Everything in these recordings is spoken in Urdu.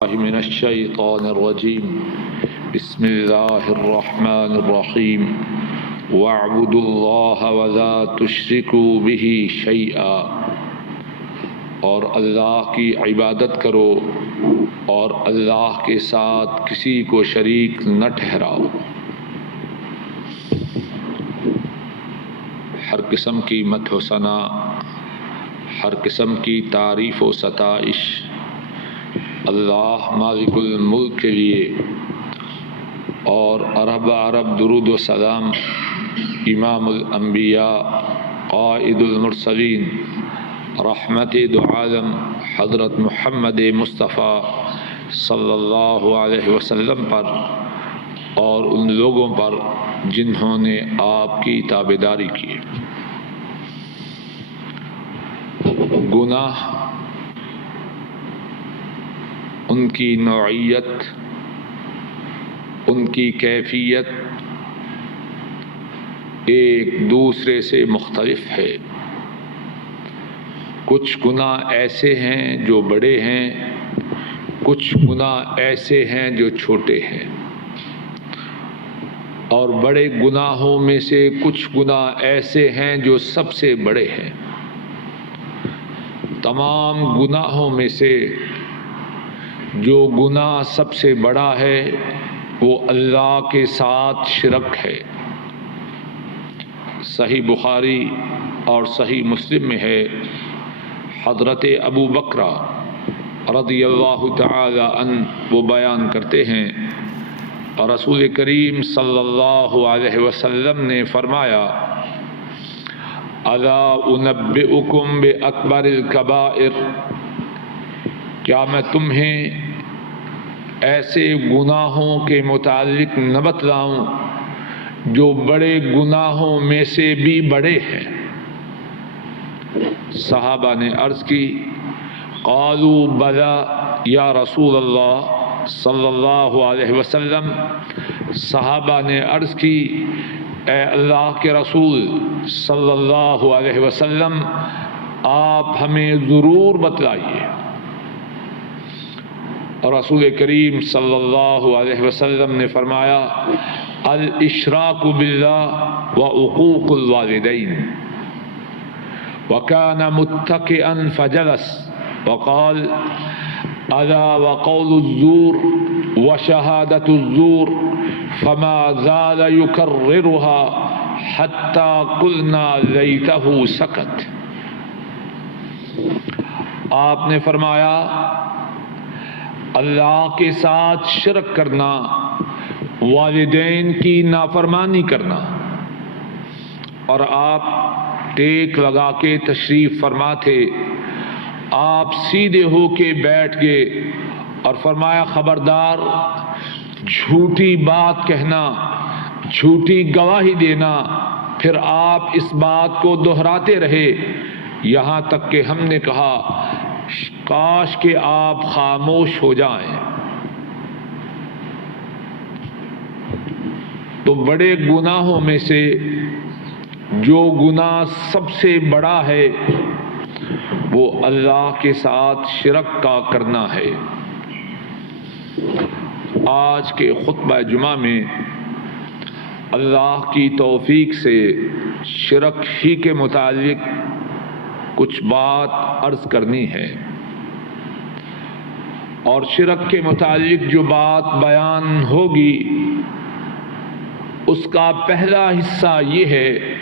من الشیطان الرجیم بسم اللہ الرحمن الرحیم واعبدوا اللہ ولا تشرکوا بہ شیئا، اور اللہ کی عبادت کرو اور اللہ کے ساتھ کسی کو شریک نہ ٹھہراؤ۔ ہر قسم کی مدح و ثنا، ہر قسم کی تعریف و ستائش اللہ مالک الملک کے لیے، اور ارب درود و سلام امام الانبیاء قائد المرسلین رحمت دو عالم حضرت محمد مصطفیٰ صلی اللہ علیہ وسلم پر اور ان لوگوں پر جنہوں نے آپ کی تابعداری کی۔ گناہ، ان کی نوعیت، ان کی کیفیت ایک دوسرے سے مختلف ہے۔ کچھ گناہ ایسے ہیں جو بڑے ہیں، کچھ گناہ ایسے ہیں جو چھوٹے ہیں، اور بڑے گناہوں میں سے کچھ گناہ ایسے ہیں جو سب سے بڑے ہیں۔ تمام گناہوں میں سے جو گناہ سب سے بڑا ہے وہ اللہ کے ساتھ شرک ہے۔ صحیح بخاری اور صحیح مسلم میں ہے، حضرت ابو بکر رضی اللہ تعالی عنہ وہ بیان کرتے ہیں، اور رسول کریم صلی اللہ علیہ وسلم نے فرمایا، الا انبئکم باکبر الکبائر، کیا میں تمہیں ایسے گناہوں کے متعلق نہ بتلاؤں جو بڑے گناہوں میں سے بھی بڑے ہیں؟ صحابہ نے عرض کی، قالوا بلی یا رسول اللہ صلی اللہ علیہ وسلم، صحابہ نے عرض کی، اے اللہ کے رسول صلی اللہ علیہ وسلم، آپ ہمیں ضرور بتلائیے۔ اور رسول کریم صلی اللہ علیہ وسلم نے فرمایا، الاشراک باللہ وعقوق الوالدین۔ وکان متکئا فجلس وقال، الا وقول الزور وشہادۃ الزور، فما زال یکررها حتی قلنا لیتہ سکت۔ آپ نے فرمایا، اللہ کے ساتھ شرک کرنا، والدین کی نافرمانی کرنا، اور آپ ٹیک لگا کے تشریف فرما تھے، آپ سیدھے ہو کے بیٹھ گئے اور فرمایا، خبردار، جھوٹی بات کہنا، جھوٹی گواہی دینا۔ پھر آپ اس بات کو دہراتے رہے یہاں تک کہ ہم نے کہا، کاش کہ آپ خاموش ہو جائیں۔ تو بڑے گناہوں میں سے جو گناہ سب سے بڑا ہے وہ اللہ کے ساتھ شرک کا کرنا ہے۔ آج کے خطبہ جمعہ میں اللہ کی توفیق سے شرک ہی کے متعلق کچھ بات عرض کرنی ہے، اور شرک کے متعلق جو بات بیان ہوگی اس کا پہلا حصہ یہ ہے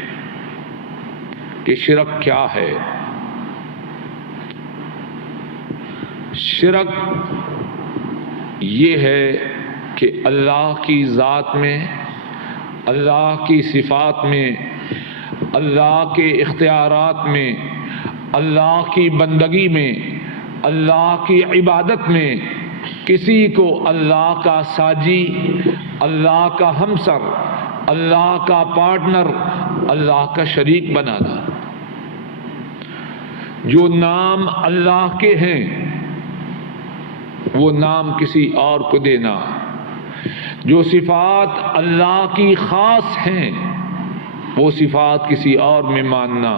کہ شرک کیا ہے۔ شرک یہ ہے کہ اللہ کی ذات میں، اللہ کی صفات میں، اللہ کے اختیارات میں، اللہ کی بندگی میں، اللہ کی عبادت میں کسی کو اللہ کا ساجی، اللہ کا ہمسر، اللہ کا پارٹنر، اللہ کا شریک بنانا۔ جو نام اللہ کے ہیں وہ نام کسی اور کو دینا، جو صفات اللہ کی خاص ہیں وہ صفات کسی اور میں ماننا،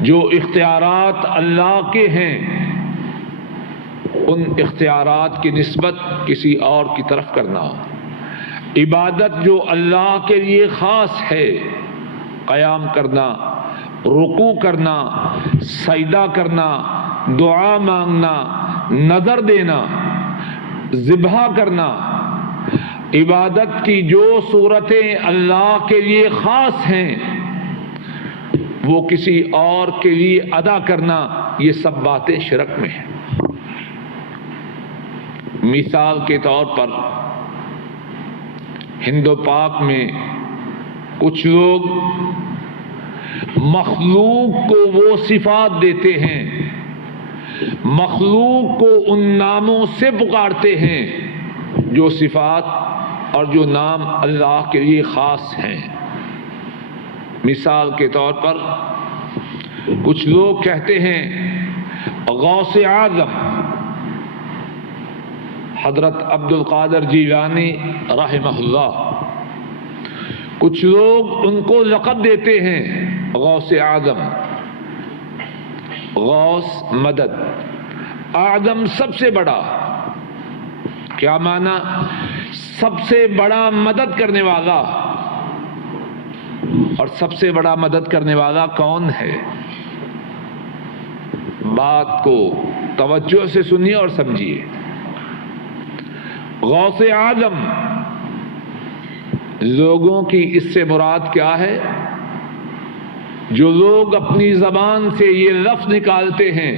جو اختیارات اللہ کے ہیں ان اختیارات کی نسبت کسی اور کی طرف کرنا. عبادت جو اللہ کے لیے خاص ہے، قیام کرنا، رکوع کرنا، سجدہ کرنا، دعا مانگنا، نظر دینا، ذبح کرنا، عبادت کی جو صورتیں اللہ کے لیے خاص ہیں وہ کسی اور کے لیے ادا کرنا، یہ سب باتیں شرک میں ہیں. مثال کے طور پر ہند و پاک میں کچھ لوگ مخلوق کو وہ صفات دیتے ہیں، مخلوق کو ان ناموں سے پکارتے ہیں جو صفات اور جو نام اللہ کے لیے خاص ہیں. مثال کے طور پر کچھ لوگ کہتے ہیں غوث اعظم حضرت عبد القادر جیلانی رحمہ اللہ، کچھ لوگ ان کو لقب دیتے ہیں غوث اعظم. غوث مدد، اعظم سب سے بڑا، کیا معنی؟ سب سے بڑا مدد کرنے والا. اور سب سے بڑا مدد کرنے والا کون ہے؟ بات کو توجہ سے سنیے اور سمجھیے. غوث اعظم لوگوں کی اس سے مراد کیا ہے؟ جو لوگ اپنی زبان سے یہ لفظ نکالتے ہیں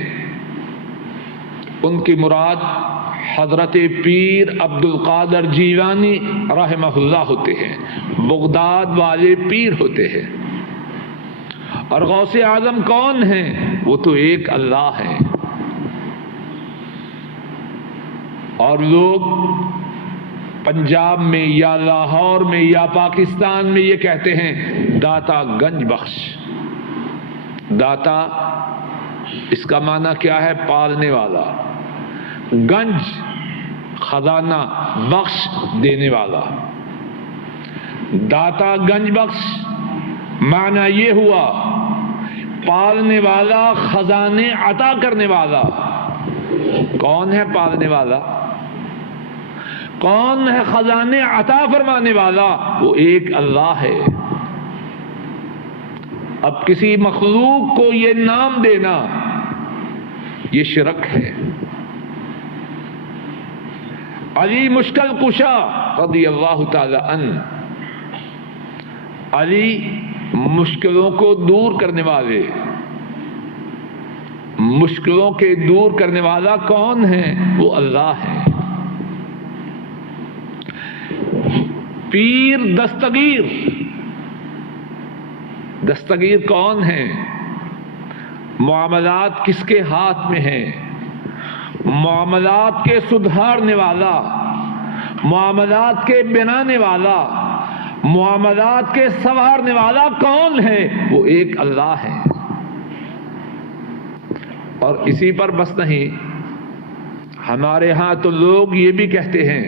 ان کی مراد حضرت پیر عبد القادر جیلانی رحمہ اللہ ہوتے ہیں، بغداد والے پیر ہوتے ہیں. اور غوث اعظم کون ہیں؟ وہ تو ایک اللہ ہے. اور لوگ پنجاب میں یا لاہور میں یا پاکستان میں یہ کہتے ہیں داتا گنج بخش. داتا اس کا معنی کیا ہے؟ پالنے والا. گنج خزانہ، بخش دینے والا. داتا گنج بخش معنی یہ ہوا پالنے والا، خزانے عطا کرنے والا. کون ہے پالنے والا؟ کون ہے خزانے عطا فرمانے والا؟ وہ ایک اللہ ہے. اب کسی مخلوق کو یہ نام دینا یہ شرک ہے. علی مشکل کشا رضی اللہ تعالی عنہ، علی مشکلوں کو دور کرنے والے، مشکلوں کے دور کرنے والا کون ہے؟ وہ اللہ ہے. پیر دستگیر، دستگیر کون ہے؟ معاملات کس کے ہاتھ میں ہیں؟ معاملات کے سدھارنے والا، معاملات کے بنانے والا، معاملات کے سنوارنے والا کون ہے؟ وہ ایک اللہ ہے. اور اسی پر بس نہیں، ہمارے ہاں تو لوگ یہ بھی کہتے ہیں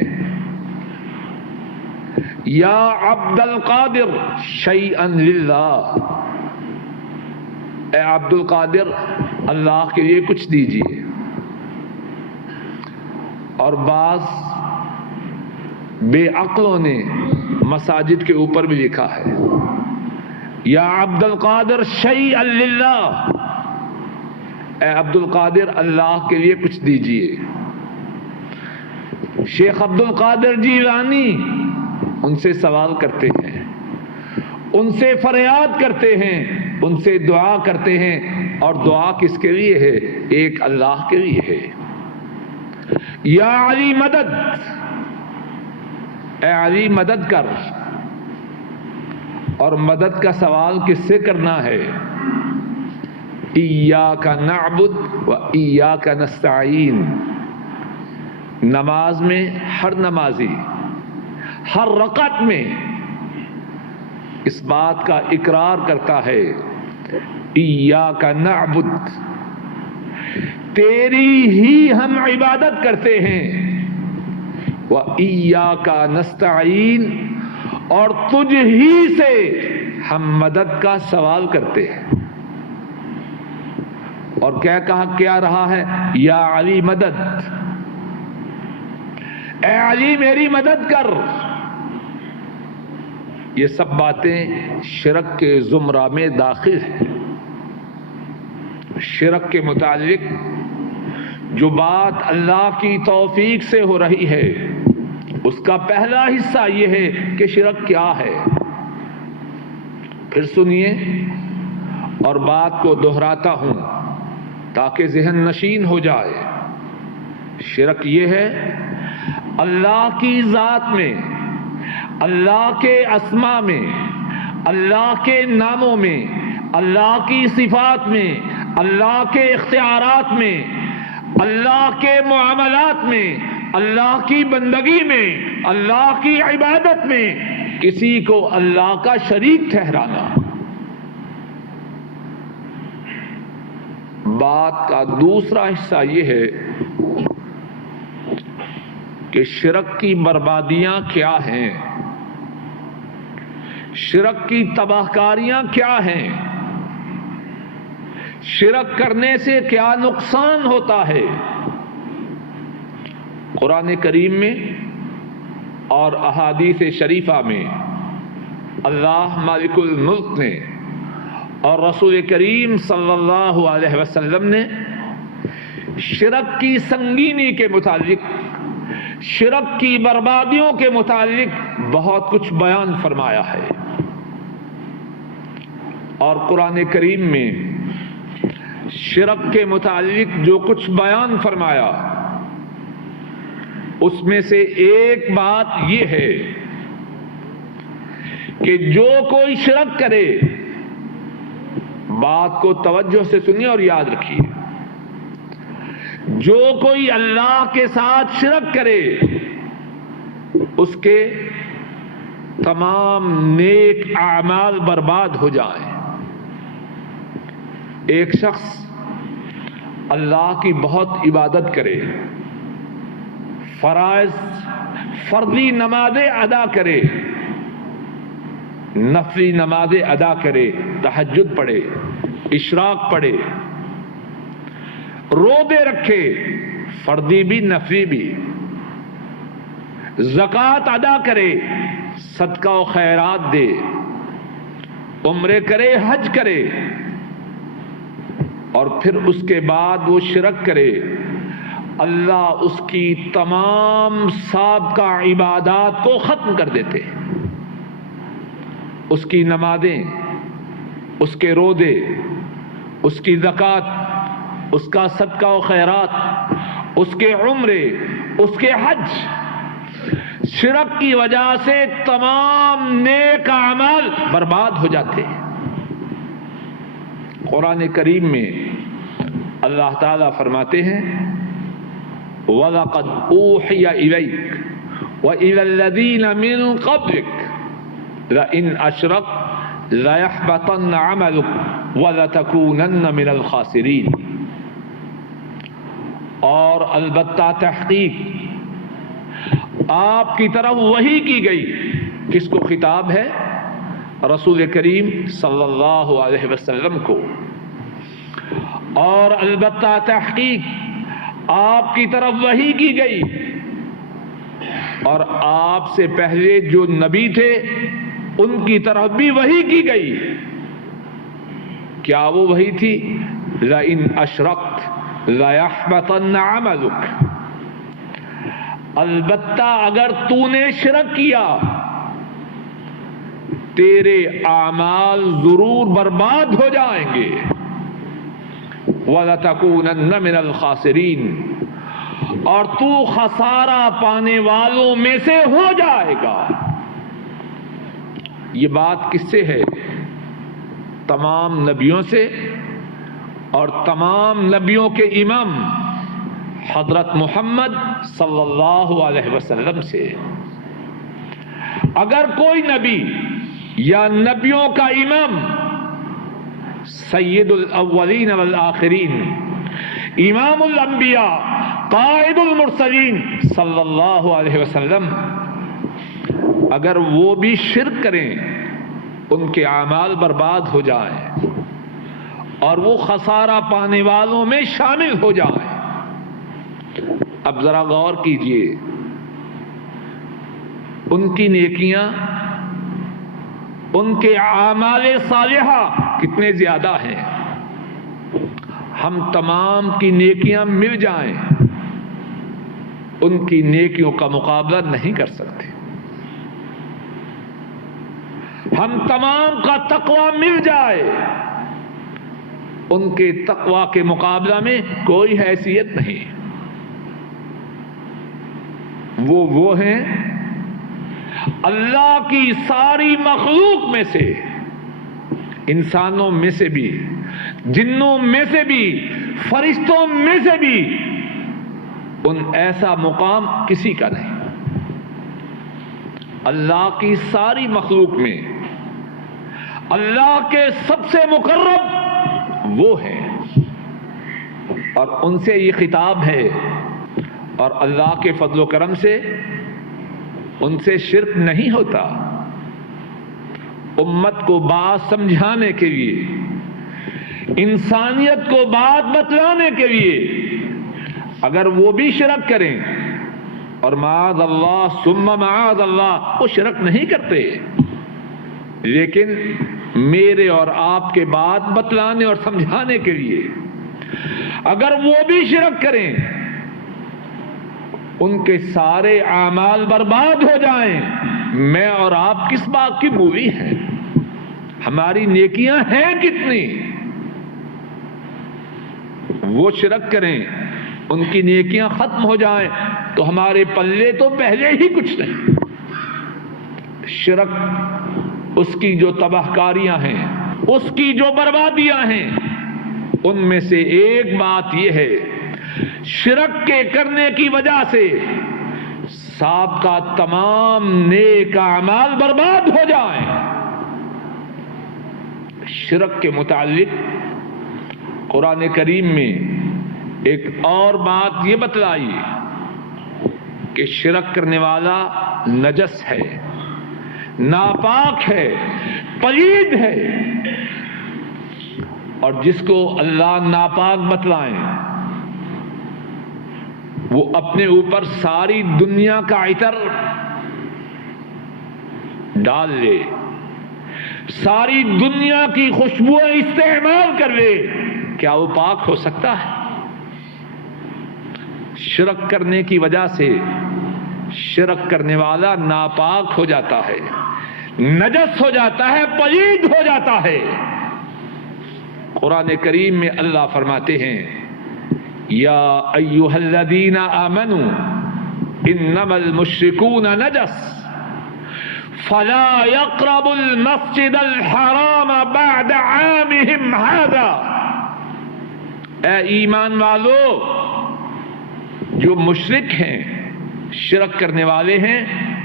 یا عبد القادر شیئا للہ، اے عبد القادر اللہ کے لیے کچھ دیجیے. اور بعض بے عقلوں نے مساجد کے اوپر بھی لکھا ہے یا عبد القادر شیئا للہ، اے عبد القادر اللہ کے لیے کچھ دیجیے. شیخ عبد القادر جیلانی ان سے سوال کرتے ہیں، ان سے فریاد کرتے ہیں، ان سے دعا کرتے ہیں. اور دعا کس کے لیے ہے؟ ایک اللہ کے لیے ہے. یا علی مدد، اے علی مدد کر. اور مدد کا سوال کس سے کرنا ہے؟ ایاک نعبد و ایاک نستعین. نماز میں ہر نمازی ہر رکعت میں اس بات کا اقرار کرتا ہے ایاک نعبد، تیری ہی ہم عبادت کرتے ہیں، و ایاک نستعین، اور تجھ ہی سے ہم مدد کا سوال کرتے ہیں. اور کیا کہا کیا رہا ہے؟ یا علی مدد. اے علی میری مدد کر. یہ سب باتیں شرک کے زمرہ میں داخل ہیں. شرک کے متعلق جو بات اللہ کی توفیق سے ہو رہی ہے اس کا پہلا حصہ یہ ہے کہ شرک کیا ہے. پھر سنیے اور بات کو دہراتا ہوں تاکہ ذہن نشین ہو جائے. شرک یہ ہے اللہ کی ذات میں، اللہ کے اسما میں، اللہ کے ناموں میں، اللہ کی صفات میں، اللہ کے اختیارات میں، اللہ کے معاملات میں، اللہ کی بندگی میں، اللہ کی عبادت میں کسی کو اللہ کا شریک ٹھہرانا. بات کا دوسرا حصہ یہ ہے کہ شرک کی بربادیاں کیا ہیں، شرک کی تباہ کاریاں کیا ہیں، شرک کرنے سے کیا نقصان ہوتا ہے. قرآن کریم میں اور احادیث شریفہ میں اللہ مالک الملک نے اور رسول کریم صلی اللہ علیہ وسلم نے شرک کی سنگینی کے متعلق، شرک کی بربادیوں کے متعلق بہت کچھ بیان فرمایا ہے. اور قرآن کریم میں شرک کے متعلق جو کچھ بیان فرمایا اس میں سے ایک بات یہ ہے کہ جو کوئی شرک کرے، بات کو توجہ سے سنیے اور یاد رکھیے، جو کوئی اللہ کے ساتھ شرک کرے اس کے تمام نیک اعمال برباد ہو جائیں. ایک شخص اللہ کی بہت عبادت کرے، فرائض فرضی نمازیں ادا کرے، نفلی نمازیں ادا کرے، تہجد پڑھے، اشراق پڑھے، روزے رکھے، فرضی بھی نفلی بھی، زکوٰۃ ادا کرے، صدقہ و خیرات دے، عمرے کرے، حج کرے، اور پھر اس کے بعد وہ شرک کرے، اللہ اس کی تمام سابقہ عبادات کو ختم کر دیتے ہیں. اس کی نمازیں، اس کے روزے، اس کی زکوٰۃ، اس کا صدقہ و خیرات، اس کے عمرے، اس کے حج، شرک کی وجہ سے تمام نیک اعمال برباد ہو جاتے ہیں. قرآن کریم میں اللہ تعالیٰ فرماتے ہیں وَلَقَدْ أُوحِيَ إِلَيْكَ وَإِلَى الَّذِينَ مِن قَبْلِكَ لَئِنْ أَشْرَكْتَ لَيَحْبَطَنَّ عَمَلُكَ وَلَتَكُونَنَّ مِنَ الْخَاسِرِينَ. اور البتہ تحقیق آپ کی طرف وحی کی گئی. کس کو خطاب ہے؟ رسول کریم صلی اللہ علیہ وسلم کو. اور البتہ تحقیق آپ کی طرف وحی کی گئی اور آپ سے پہلے جو نبی تھے ان کی طرف بھی وحی کی گئی. کیا وہ وحی تھی؟ لئن اشرکت لیحبطن عملک، البتہ اگر تو نے شرک کیا تیرے اعمال ضرور برباد ہو جائیں گے. وَلَتَكُونَنَّ مِنَ الْخَاسِرِينَ، اور تو خسارہ پانے والوں میں سے ہو جائے گا. یہ بات کس سے ہے؟ تمام نبیوں سے اور تمام نبیوں کے امام حضرت محمد صلی اللہ علیہ وسلم سے. اگر کوئی نبی یا نبیوں کا امام، سید الاولین والآخرین، امام الانبیاء، قائد المرسلین صلی اللہ علیہ وسلم، اگر وہ بھی شرک کریں ان کے اعمال برباد ہو جائیں اور وہ خسارہ پانے والوں میں شامل ہو جائیں. اب ذرا غور کیجئے، ان کی نیکیاں، ان کے اعمال صالحہ کتنے زیادہ ہیں. ہم تمام کی نیکیاں مل جائیں ان کی نیکیوں کا مقابلہ نہیں کر سکتے. ہم تمام کا تقویٰ مل جائے ان کے تقویٰ کے مقابلہ میں کوئی حیثیت نہیں. وہ ہیں اللہ کی ساری مخلوق میں سے، انسانوں میں سے بھی، جنوں میں سے بھی، فرشتوں میں سے بھی ان ایسا مقام کسی کا نہیں. اللہ کی ساری مخلوق میں اللہ کے سب سے مقرب وہ ہیں، اور ان سے یہ خطاب ہے، اور اللہ کے فضل و کرم سے ان سے شرک نہیں ہوتا. امت کو بات سمجھانے کے لیے، انسانیت کو بات بتلانے کے لیے اگر وہ بھی شرک کریں، اور معاذ اللہ ثم معاذ اللہ وہ شرک نہیں کرتے، لیکن میرے اور آپ کے بات بتلانے اور سمجھانے کے لیے اگر وہ بھی شرک کریں، ان کے سارے اعمال برباد ہو جائیں، میں اور آپ کس بات کی مووی ہیں؟ ہماری نیکیاں ہیں کتنی؟ وہ شرک کریں، ان کی نیکیاں ختم ہو جائیں تو ہمارے پلے تو پہلے ہی کچھ نہیں. شرک اس کی جو تباہ کاریاں ہیں، اس کی جو بربادیاں ہیں، ان میں سے ایک بات یہ ہے، شرک کے کرنے کی وجہ سے سابقہ تمام نیک اعمال برباد ہو جائیں. شرک کے متعلق قرآن کریم میں ایک اور بات یہ بتلائی کہ شرک کرنے والا نجس ہے، ناپاک ہے، پلید ہے، اور جس کو اللہ ناپاک بتلائیں وہ اپنے اوپر ساری دنیا کا عطر ڈال لے، ساری دنیا کی خوشبوئیں استعمال کر لے، کیا وہ پاک ہو سکتا ہے؟ شرک کرنے کی وجہ سے شرک کرنے والا ناپاک ہو جاتا ہے، نجس ہو جاتا ہے، پلید ہو جاتا ہے. قرآن کریم میں اللہ فرماتے ہیں، یا ایھا الذین آمنوا انما المشرکون نجس فلا يقربوا المسجد الحرام بعد عامهم هذا. اے ایمان والو، جو مشرک ہیں، شرک کرنے والے ہیں،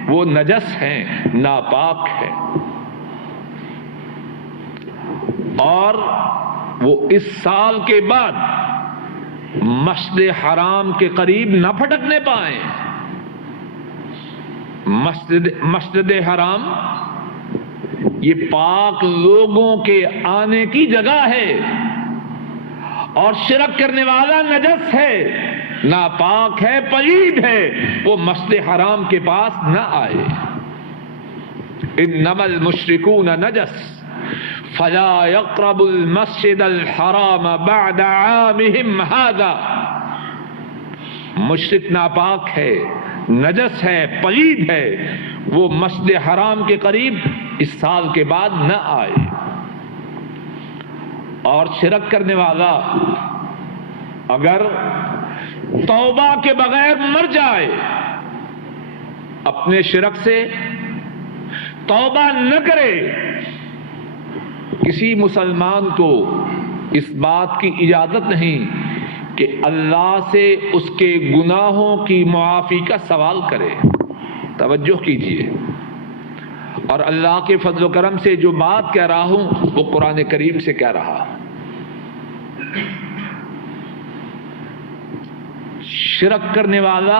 وہ نجس ہیں، ناپاک ہیں، اور وہ اس سال کے بعد مسجد حرام کے قریب نہ پھٹکنے پائیں. مسجد حرام یہ پاک لوگوں کے آنے کی جگہ ہے، اور شرک کرنے والا نجس ہے، ناپاک ہے، پلید ہے، وہ مسجد حرام کے پاس نہ آئے. انما المشرکون نجس فلا يقربوا المسجد الحرام بعد عامهم هذا. مشرک ناپاک ہے، نجس ہے، پلید ہے، وہ مسجد حرام کے قریب اس سال کے بعد نہ آئے. اور شرک کرنے والا اگر توبہ کے بغیر مر جائے، اپنے شرک سے توبہ نہ کرے، کسی مسلمان کو اس بات کی اجازت نہیں کہ اللہ سے اس کے گناہوں کی معافی کا سوال کرے. توجہ کیجیے، اور اللہ کے فضل و کرم سے جو بات کہہ رہا ہوں وہ قرآن کریم سے کہہ رہا. شرک کرنے والا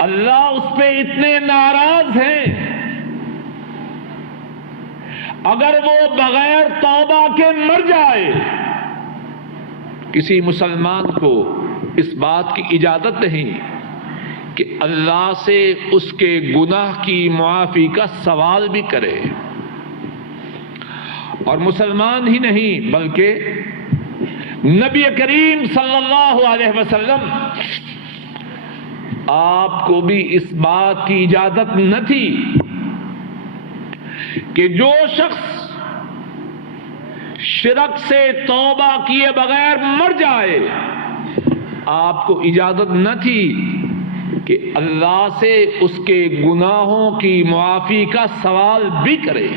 اللہ اس پہ اتنے ناراض ہیں، اگر وہ بغیر توبہ کے مر جائے، کسی مسلمان کو اس بات کی اجازت نہیں کہ اللہ سے اس کے گناہ کی معافی کا سوال بھی کرے. اور مسلمان ہی نہیں بلکہ نبی کریم صلی اللہ علیہ وسلم آپ کو بھی اس بات کی اجازت نہ تھی کہ جو شخص شرک سے توبہ کیے بغیر مر جائے، آپ کو اجازت نہ تھی کہ اللہ سے اس کے گناہوں کی معافی کا سوال بھی کرے.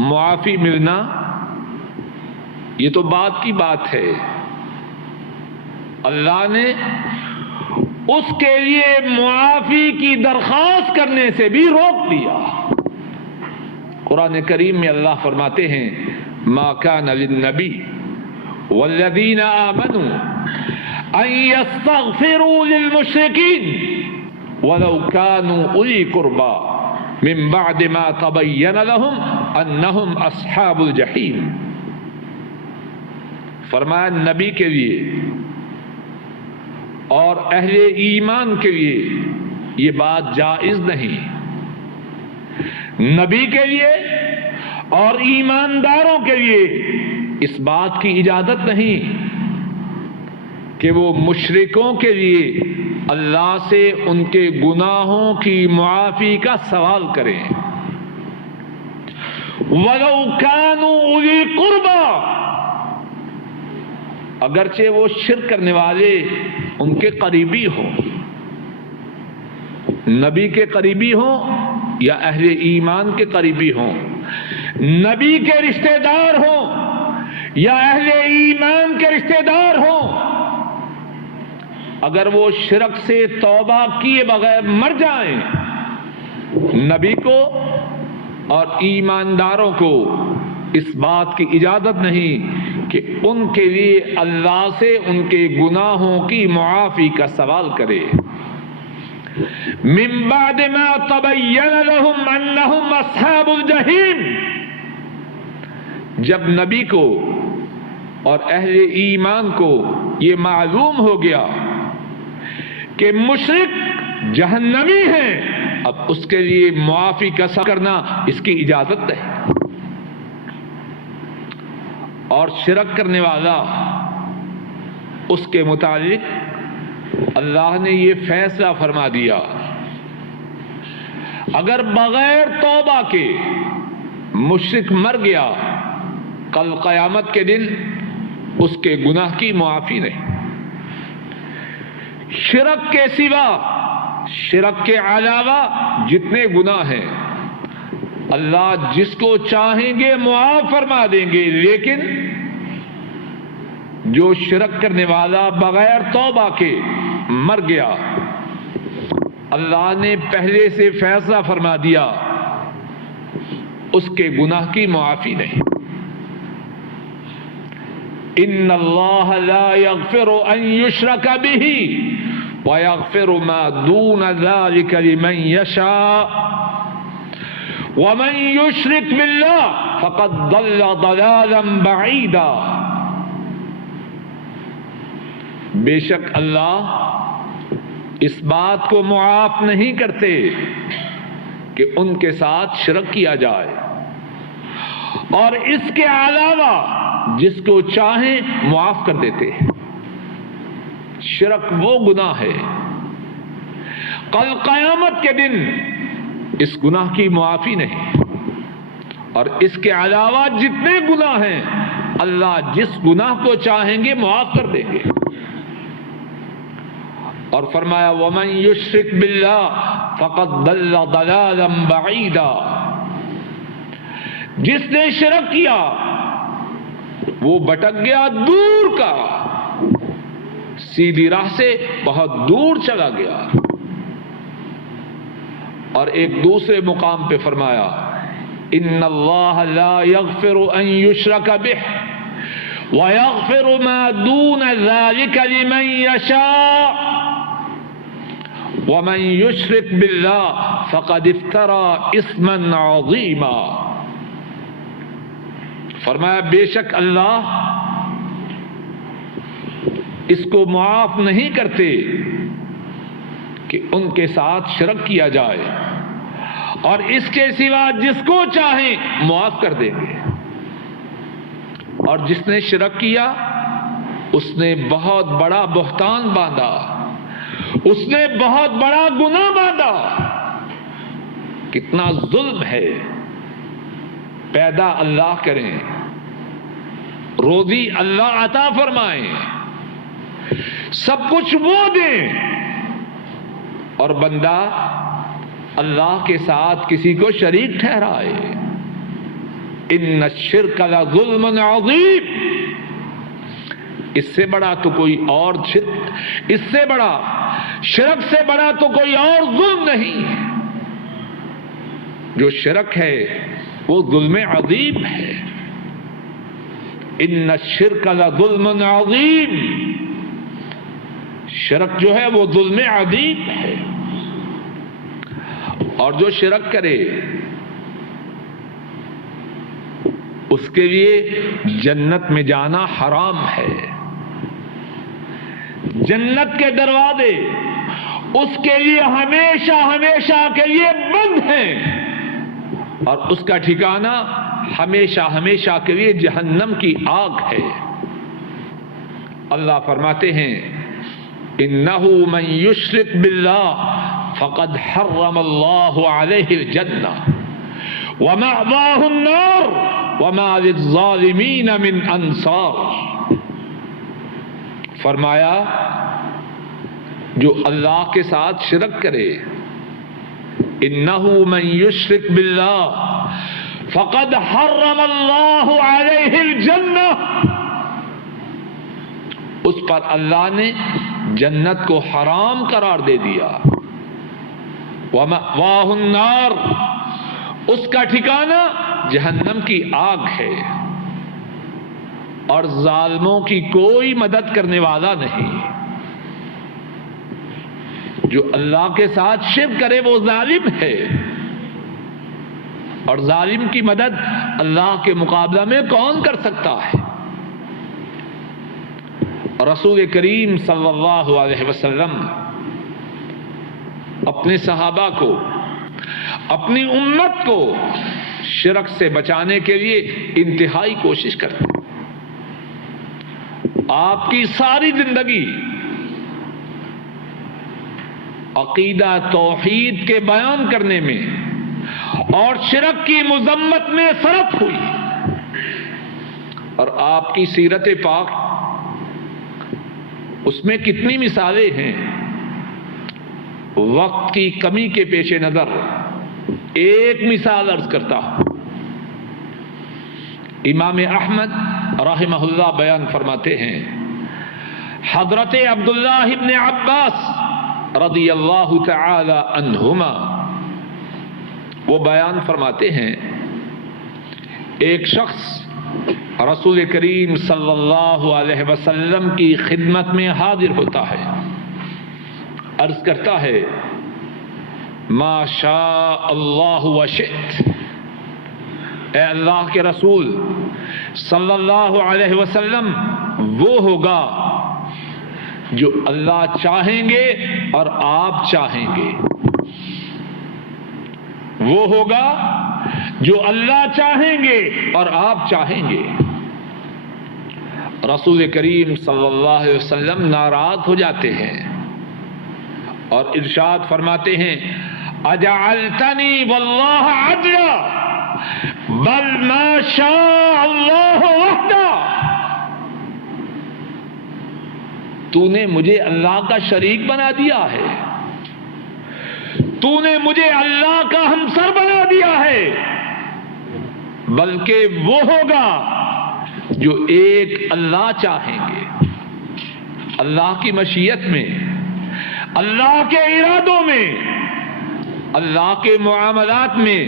معافی ملنا یہ تو بات کی بات ہے، اللہ نے اس کے لیے معافی کی درخواست کرنے سے بھی روک دیا. قرآن کریم میں اللہ فرماتے ہیں ما کان للنبی والذین آمنوا ان یستغفروا للمشرکین ولو کانوا اولی قربا من بعد ما تبین لهم انہم اصحاب الجحیم. فرمایا نبی کے لیے اور اہل ایمان کے لیے یہ بات جائز نہیں. نبی کے لیے اور ایمانداروں کے لیے اس بات کی اجازت نہیں کہ وہ مشرکوں کے لیے اللہ سے ان کے گناہوں کی معافی کا سوال کریں. وَلَوْ كَانُوا أُولِي قُرْبَىٰ، اگرچہ وہ شرک کرنے والے ان کے قریبی ہوں، نبی کے قریبی ہوں یا اہل ایمان کے قریبی ہوں، نبی کے رشتہ دار ہوں یا اہل ایمان کے رشتہ دار ہوں، اگر وہ شرک سے توبہ کیے بغیر مر جائیں، نبی کو اور ایمانداروں کو اس بات کی اجازت نہیں کہ ان کے لیے اللہ سے ان کے گناہوں کی معافی کا سوال کرے. من بعد ما تبین لهم انہم اصحاب الجحیم، جب نبی کو اور اہل ایمان کو یہ معلوم ہو گیا کہ مشرک جہنمی ہیں، اب اس کے لیے معافی کا سوال کرنا اس کی اجازت ہے. اور شرک کرنے والا اس کے متعلق اللہ نے یہ فیصلہ فرما دیا، اگر بغیر توبہ کے مشرک مر گیا، کل قیامت کے دن اس کے گناہ کی معافی نہیں. شرک کے سوا، شرک کے علاوہ جتنے گناہ ہیں اللہ جس کو چاہیں گے معاف فرما دیں گے، لیکن جو شرک کرنے والا بغیر توبہ کے مر گیا، اللہ نے پہلے سے فیصلہ فرما دیا اس کے گناہ کی معافی نہیں. ان اللہ لا یغفر ان یشرک بہ ویغفر ما دون ذلک لمن یشاء ومن یشرک باللہ فقد ضل ضلالا بعیدا. بے شک اللہ اس بات کو معاف نہیں کرتے کہ ان کے ساتھ شرک کیا جائے، اور اس کے علاوہ جس کو چاہیں معاف کر دیتے ہیں. شرک وہ گناہ ہے کل قیامت کے دن اس گناہ کی معافی نہیں، اور اس کے علاوہ جتنے گناہ ہیں اللہ جس گناہ کو چاہیں گے معاف کر دیں گے. اور فرمایا وَمَن يُشْرِكْ بِاللَّهِ فَقَدْ ضَلَّ ضَلَالًا بَعِيدًا، جس نے شرک کیا وہ بھٹک گیا دور کا، سیدھی راہ سے بہت دور چلا گیا. اور ایک دوسرے مقام پہ فرمایا ان اللہ لا یغفر ان یشرک بہ ویغفر ما دون ذلک لمن یشاء ومن یشرک باللہ فقد افترى اثما عظیما. فرمایا بے شک اللہ اس کو معاف نہیں کرتے کہ ان کے ساتھ شرک کیا جائے، اور اس کے سوا جس کو چاہیں معاف کر دیں گے، اور جس نے شرک کیا اس نے بہت بڑا بہتان باندھا، اس نے بہت بڑا گناہ باندھا۔ کتنا ظلم ہے، پیدا اللہ کریں، روزی اللہ عطا فرمائیں، سب کچھ وہ دیں، اور بندہ اللہ کے ساتھ کسی کو شریک ٹھہرائے۔ ان الشرک لظلم عظیم، اس سے بڑا تو کوئی اور شرک، اس سے بڑا شرک سے بڑا تو کوئی اور ظلم نہیں۔ جو شرک ہے وہ ظلم عظیم ہے۔ ان الشرک لظلم عظیم، شرک جو ہے وہ ظلم عظیم ہے، اور جو شرک کرے اس کے لیے جنت میں جانا حرام ہے۔ جنت کے دروازے اس کے لیے ہمیشہ ہمیشہ کے لیے بند ہیں، اور اس کا ٹھکانہ ہمیشہ ہمیشہ کے لیے جہنم کی آگ ہے۔ اللہ فرماتے ہیں انہ من یشرک باللہ فقد حرم اللہ علیہ الجنہ ومأواہ النار وما للظالمین من انصار۔ فرمایا جو اللہ کے ساتھ شرک کرے، انہ من یشرک باللہ فقد حرم اللہ علیہ الجنہ، اس پر اللہ نے جنت کو حرام قرار دے دیا۔ ومأواہ النار، اس کا ٹھکانہ جہنم کی آگ ہے، اور ظالموں کی کوئی مدد کرنے والا نہیں۔ جو اللہ کے ساتھ شرک کرے وہ ظالم ہے، اور ظالم کی مدد اللہ کے مقابلہ میں کون کر سکتا ہے؟ رسول کریم صلی اللہ علیہ وسلم اپنے صحابہ کو، اپنی امت کو شرک سے بچانے کے لیے انتہائی کوشش کرتے ہیں۔ آپ کی ساری زندگی عقیدہ توحید کے بیان کرنے میں اور شرک کی مذمت میں صرف ہوئی، اور آپ کی سیرت پاک اس میں کتنی مثالیں ہیں۔ وقت کی کمی کے پیش نظر ایک مثال عرض کرتا ہوں۔ امام احمد رحمہ اللہ بیان فرماتے ہیں، حضرت عبداللہ ابن عباس رضی اللہ تعالی عنہما وہ بیان فرماتے ہیں، ایک شخص رسول کریم صلی اللہ علیہ وسلم کی خدمت میں حاضر ہوتا ہے، عرض کرتا ہے ما شاء اللہ وشئت، اے اللہ کے رسول صلی اللہ علیہ وسلم، وہ ہوگا جو اللہ چاہیں گے اور آپ چاہیں گے، وہ ہوگا جو اللہ چاہیں گے اور آپ چاہیں گے۔ رسول کریم صلی اللہ علیہ وسلم ناراض ہو جاتے ہیں اور ارشاد فرماتے ہیں اجعلتنی واللہ عدلا بل ما شاء اللہ وحدہ، تو نے مجھے اللہ کا شریک بنا دیا ہے، تو نے مجھے اللہ کا ہمسر بنا دیا ہے، بلکہ وہ ہوگا جو ایک اللہ چاہیں گے، اللہ کی مشیت میں، اللہ کے ارادوں میں، اللہ کے معاملات میں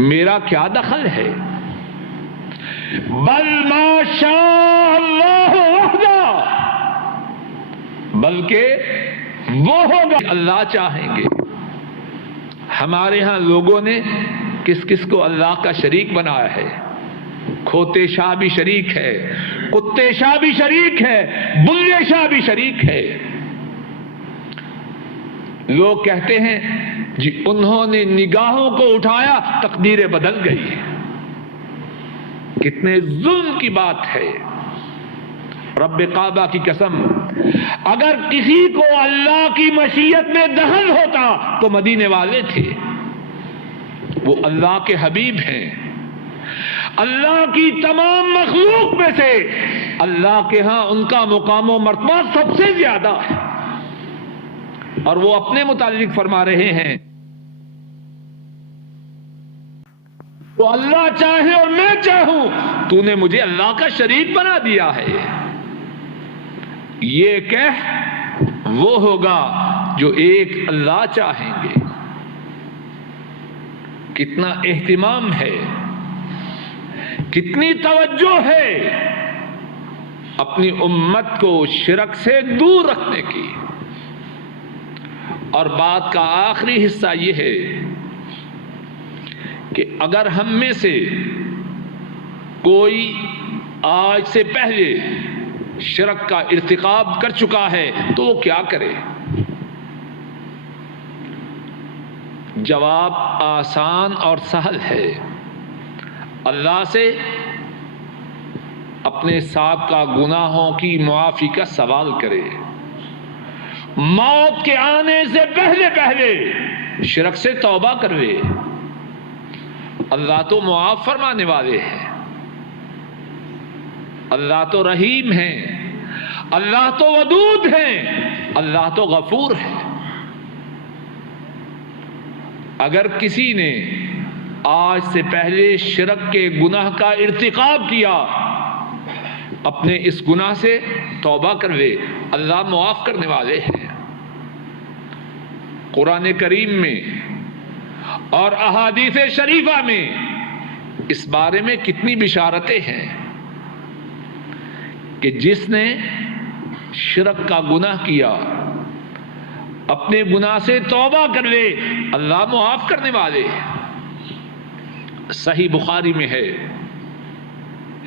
میرا کیا دخل ہے؟ بل ما شاء اللہ وحدہ، بلکہ وہ ہوگا اللہ چاہیں گے۔ ہمارے ہاں لوگوں نے کس کس کو اللہ کا شریک بنایا ہے؟ کھوتے شاہ بھی شریک ہے، کتے شاہ بھی شریک ہے، بلے شاہ بھی شریک ہے۔ لوگ کہتے ہیں جی انہوں نے نگاہوں کو اٹھایا تقدیریں بدل گئی. کتنے ظلم کی بات ہے. رب کعبہ کی قسم، اگر کسی کو اللہ کی مشیت میں دخل ہوتا تو مدینے والے تھے. وہ اللہ کے حبیب ہیں. اللہ کی تمام مخلوق میں سے اللہ کے ہاں ان کا مقام و مرتبہ سب سے زیادہ ہے. اور وہ اپنے متعلق فرما رہے ہیں تو اللہ چاہے اور میں چاہوں تو نے مجھے اللہ کا شریک بنا دیا ہے. یہ کہہ وہ ہوگا جو ایک اللہ چاہیں گے. کتنا اہتمام ہے، کتنی توجہ ہے اپنی امت کو شرک سے دور رکھنے کی. اور بات کا آخری حصہ یہ ہے کہ اگر ہم میں سے کوئی آج سے پہلے شرک کا ارتکاب کر چکا ہے تو وہ کیا کرے؟ جواب آسان اور سہل ہے. اللہ سے اپنے سابقہ گناہوں کی معافی کا سوال کرے. موت کے آنے سے پہلے پہلے شرک سے توبہ کروے. اللہ تو معاف فرمانے والے ہیں، اللہ تو رحیم ہیں، اللہ تو ودود ہیں، اللہ تو غفور ہے. اگر کسی نے آج سے پہلے شرک کے گناہ کا ارتکاب کیا، اپنے اس گناہ سے توبہ کروے، اللہ معاف کرنے والے ہیں. قرآن کریم میں اور احادیث شریفہ میں اس بارے میں کتنی بشارتیں ہیں کہ جس نے شرک کا گناہ کیا اپنے گناہ سے توبہ کر لے، اللہ معاف کرنے والے ہیں. صحیح بخاری میں ہے،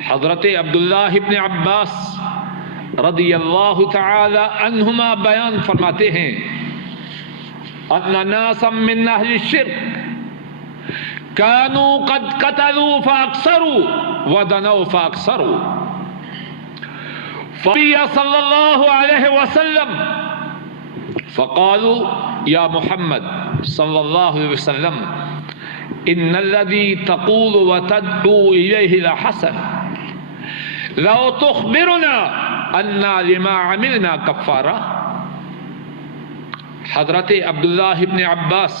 حضرت عبداللہ ابن عباس رضی اللہ تعالی عنہما بیان فرماتے ہیں ان ناسا من اہل الشرک كانوا قد قتلوا فاكثروا ودنوا فاكثروا فالنبي صلى الله عليه وسلم فقالوا يا محمد صلى الله عليه وسلم ان الذي تقول وتدعو اليه لحسن لو تخبرنا ان لما عملنا كفارة. حضرت عبداللہ ابن عباس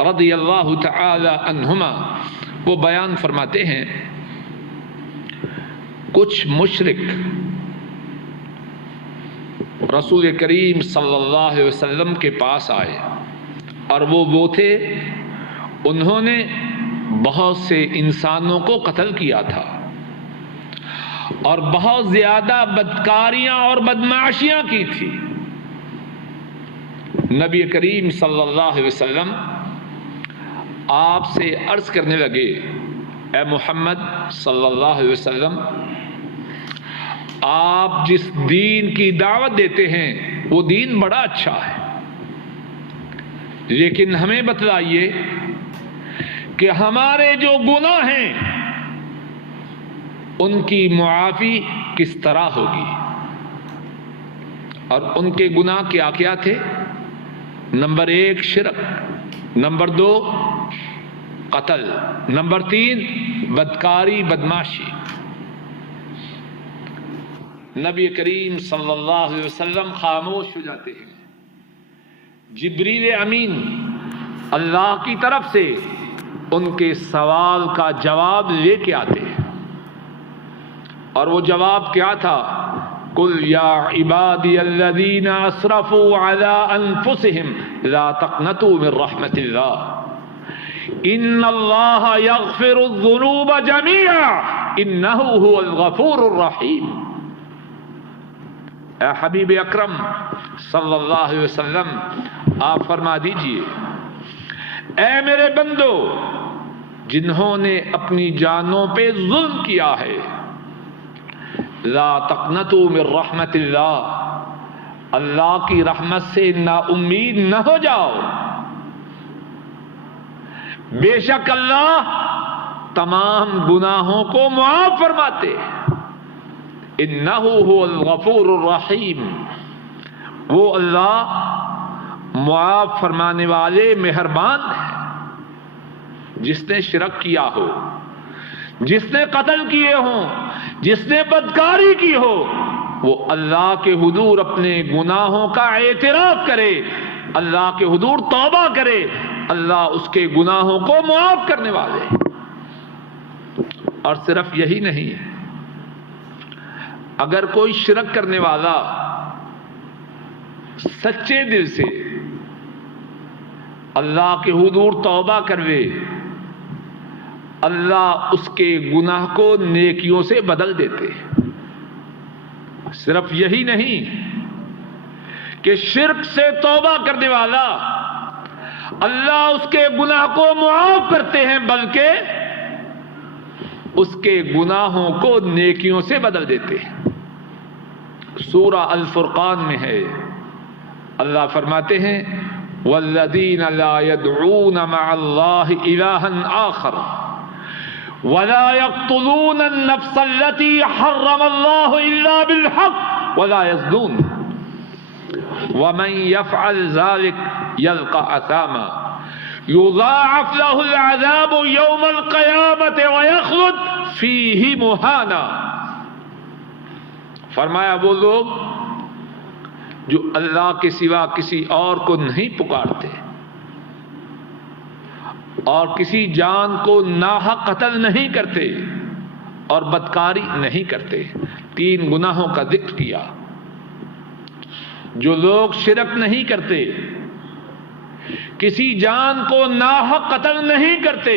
رضی اللہ تعالی عنہما وہ بیان فرماتے ہیں کچھ مشرک رسول کریم صلی اللہ علیہ وسلم کے پاس آئے اور وہ تھے، انہوں نے بہت سے انسانوں کو قتل کیا تھا اور بہت زیادہ بدکاریاں اور بدمعاشیاں کی تھی. نبی کریم صلی اللہ علیہ وسلم آپ سے عرض کرنے لگے اے محمد صلی اللہ علیہ وسلم، آپ جس دین کی دعوت دیتے ہیں وہ دین بڑا اچھا ہے، لیکن ہمیں بتلائیے کہ ہمارے جو گناہ ہیں ان کی معافی کس طرح ہوگی. اور ان کے گناہ کیا کیا تھے؟ نمبر 1 شرک، نمبر 2 قتل، نمبر 3 بدکاری بدماشی. نبی کریم صلی اللہ علیہ وسلم خاموش ہو جاتے ہیں. جبریل امین اللہ کی طرف سے ان کے سوال کا جواب لے کے آتے ہیں اور وہ جواب کیا تھا؟ قل یا عبادی الذین اسرفوا علی انفسہم لا تقنطوا من رحمت اللہ ان اللہ یغفر الذنوب جميعا انہ هو الغفور الرحیم. اے حبیب اکرم صلی اللہ علیہ وسلم آپ فرما دیجئے اے میرے بندو جنہوں نے اپنی جانوں پہ ظلم کیا ہے، لا تقنطوا من رحمت اللہ، اللہ کی رحمت سے نا امید نہ ہو جاؤ. بے شک اللہ تمام گناہوں کو معاف فرماتے ہیں. انہ هو الغفور الرحیم، وہ اللہ معاف فرمانے والے مہربان ہیں. جس نے شرک کیا ہو، جس نے قتل کیے ہوں، جس نے بدکاری کی ہو، وہ اللہ کے حضور اپنے گناہوں کا اعتراف کرے، اللہ کے حضور توبہ کرے. اللہ اس کے گناہوں کو معاف کرنے والے. اور صرف یہی نہیں، اگر کوئی شرک کرنے والا سچے دل سے اللہ کے حضور توبہ کروے، اللہ اس کے گناہ کو نیکیوں سے بدل دیتے. صرف یہی نہیں کہ شرک سے توبہ کرنے والا اللہ اس کے گناہ کو معاف کرتے ہیں، بلکہ اس کے گناہوں کو نیکیوں سے بدل دیتے ہیں. سورہ الفرقان میں ہے، اللہ فرماتے ہیں وَالَّذِينَ لَا يَدْعُونَ مَعَ اللَّهِ إِلَٰهًا آخَرَ وَلَا يَقْتُلُونَ النَّفْسَ الَّتِي حَرَّمَ اللَّهُ إِلَّا بِالْحَقِّ وَلَا يَزْنُونَ وَمَن يَفْعَلْ ذَلِكَ يَلْقَ أَثَامًا يُضَاعَفْ لَهُ الْعَذَابُ يَوْمَ الْقِيَامَةِ وَيَخْلُدْ فِيهِ مُهَانًا. فرمایا وہ لوگ جو اللہ کے سوا کسی اور کو نہیں پکارتے اور کسی جان کو ناحق قتل نہیں کرتے اور بدکاری نہیں کرتے. 3 گناہوں کا ذکر کیا. جو لوگ شرک نہیں کرتے، کسی جان کو ناحق قتل نہیں کرتے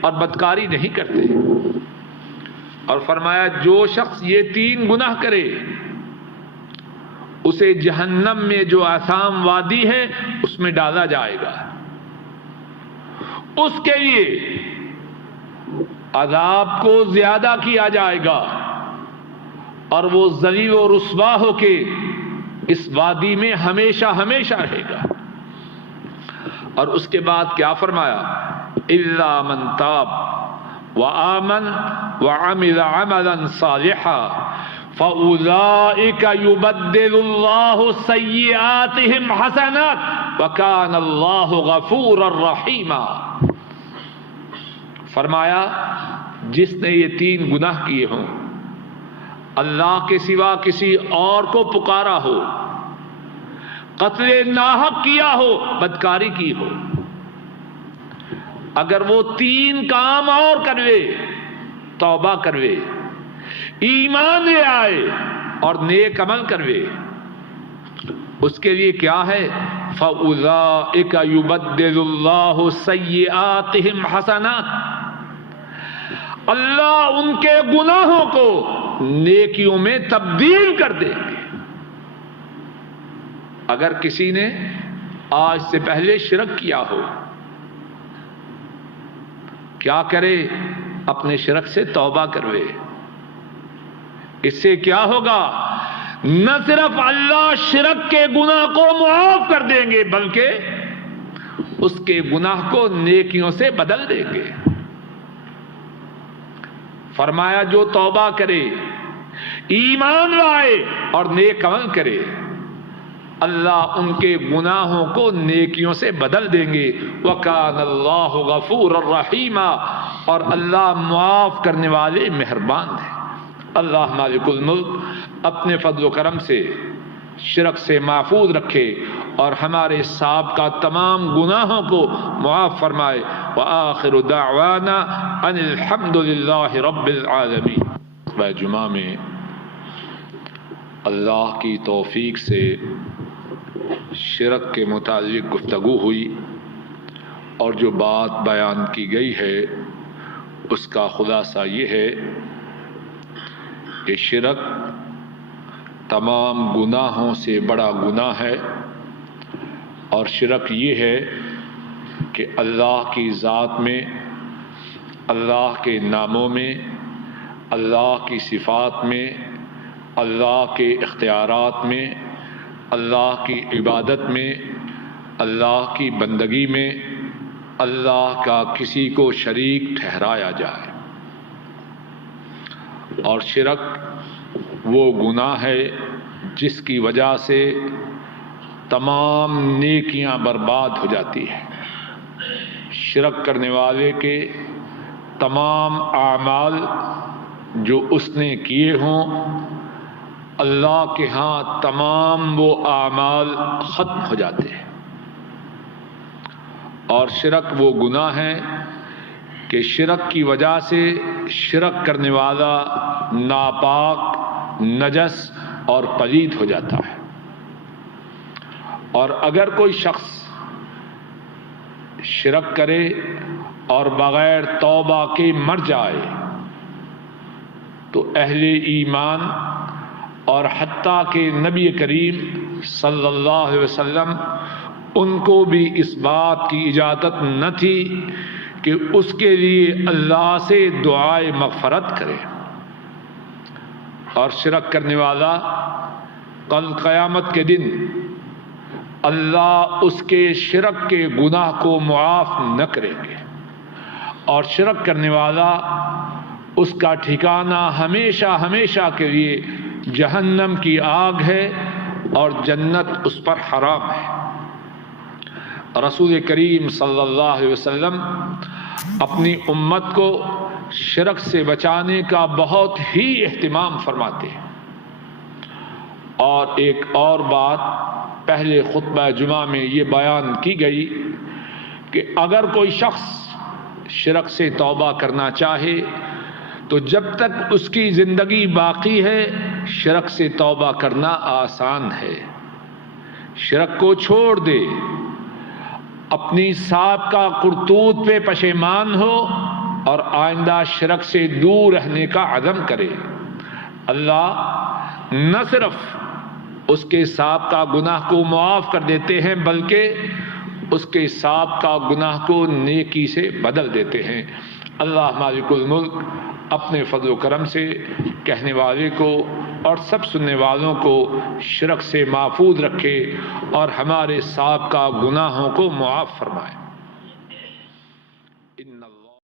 اور بدکاری نہیں کرتے، اور فرمایا جو شخص یہ 3 گناہ کرے اسے جہنم میں جو آثام وادی ہے اس میں ڈالا جائے گا. اس کے لیے عذاب کو زیادہ کیا جائے گا اور وہ ذلیل و رسوا ہو کے اس وادی میں ہمیشہ ہمیشہ رہے گا. اور اس کے بعد کیا فرمایا؟ الا من تاب وآمن وعمل عملا صالحا فأولئك يبدل الله سيئاتهم حسنات وكان الله غفورا رحيما. فرمایا جس نے یہ 3 گناہ کیے ہوں، اللہ کے سوا کسی اور کو پکارا ہو، قتل ناحق کیا ہو، بدکاری کی ہو، اگر وہ 3 کام اور کروے، توبہ کروے، ایمان لے آئے اور نیک عمل کروے، اس کے لیے کیا ہے؟ فَأُولَئِكَ يُبَدِّلُ اللَّهُ سَيِّئَاتِهِمْ حَسَنَاتٍ. اللہ ان کے گناہوں کو نیکیوں میں تبدیل کر دیں گے. اگر کسی نے آج سے پہلے شرک کیا ہو، کیا کرے؟ اپنے شرک سے توبہ کروے. اس سے کیا ہوگا؟ نہ صرف اللہ شرک کے گناہ کو معاف کر دیں گے، بلکہ اس کے گناہ کو نیکیوں سے بدل دیں گے. فرمایا جو توبہ کرے، ایمان لائے اور نیک عمل کرے، اللہ ان کے گناہوں کو نیکیوں سے بدل دیں گے. وَكَانَ اللَّهُ غَفُورًا رَحِيمًا، اور اللہ معاف کرنے والے مہربان ہیں. اللہ مالک الملک اپنے فضل و کرم سے شرک سے محفوظ رکھے اور ہمارے سابقہ تمام گناہوں کو معاف فرمائے. وآخر دعوانا ان الحمد للہ رب العالمین. جمعہ میں اللہ کی توفیق سے شرک کے متعلق گفتگو ہوئی، اور جو بات بیان کی گئی ہے اس کا خلاصہ یہ ہے کہ شرک تمام گناہوں سے بڑا گناہ ہے، اور شرک یہ ہے کہ اللہ کی ذات میں، اللہ کے ناموں میں، اللہ کی صفات میں، اللہ کے اختیارات میں، اللہ کی عبادت میں، اللہ کی بندگی میں اللہ کا کسی کو شریک ٹھہرایا جائے۔ اور شرک وہ گناہ ہے جس کی وجہ سے تمام نیکیاں برباد ہو جاتی ہیں۔ شرک کرنے والے کے تمام اعمال جو اس نے کیے ہوں، اللہ کے ہاں تمام وہ اعمال ختم ہو جاتے ہیں۔ اور شرک وہ گناہ ہے کہ شرک کی وجہ سے شرک کرنے والا ناپاک، نجس اور پلید ہو جاتا ہے۔ اور اگر کوئی شخص شرک کرے اور بغیر توبہ کے مر جائے تو اہل ایمان اور حتیٰ کہ نبی کریم صلی اللہ علیہ وسلم ان کو بھی اس بات کی اجازت نہ تھی کہ اس کے لیے اللہ سے دعائے مغفرت کرے۔ اور شرک کرنے والا کل قیامت کے دن اللہ اس کے شرک کے گناہ کو معاف نہ کریں گے، اور شرک کرنے والا اس کا ٹھکانہ ہمیشہ ہمیشہ کے لیے جہنم کی آگ ہے اور جنت اس پر حرام ہے۔ رسول کریم صلی اللہ علیہ وسلم اپنی امت کو شرک سے بچانے کا بہت ہی اہتمام فرماتے ہیں۔ اور ایک اور بات پہلے خطبہ جمعہ میں یہ بیان کی گئی کہ اگر کوئی شخص شرک سے توبہ کرنا چاہے تو جب تک اس کی زندگی باقی ہے شرک سے توبہ کرنا آسان ہے۔ شرک کو چھوڑ دے، اپنی سابقہ کرتوت پہ پشیمان ہو اور آئندہ شرک سے دور رہنے کا عزم کرے۔ اللہ نہ صرف اس کے سابقہ گناہ کو معاف کر دیتے ہیں بلکہ اس کے سابقہ گناہ کو نیکی سے بدل دیتے ہیں۔ اللہ مالک الملک اپنے فضل و کرم سے کہنے والے کو اور سب سننے والوں کو شرک سے محفوظ رکھے اور ہمارے سابقہ گناہوں کو معاف فرمائے۔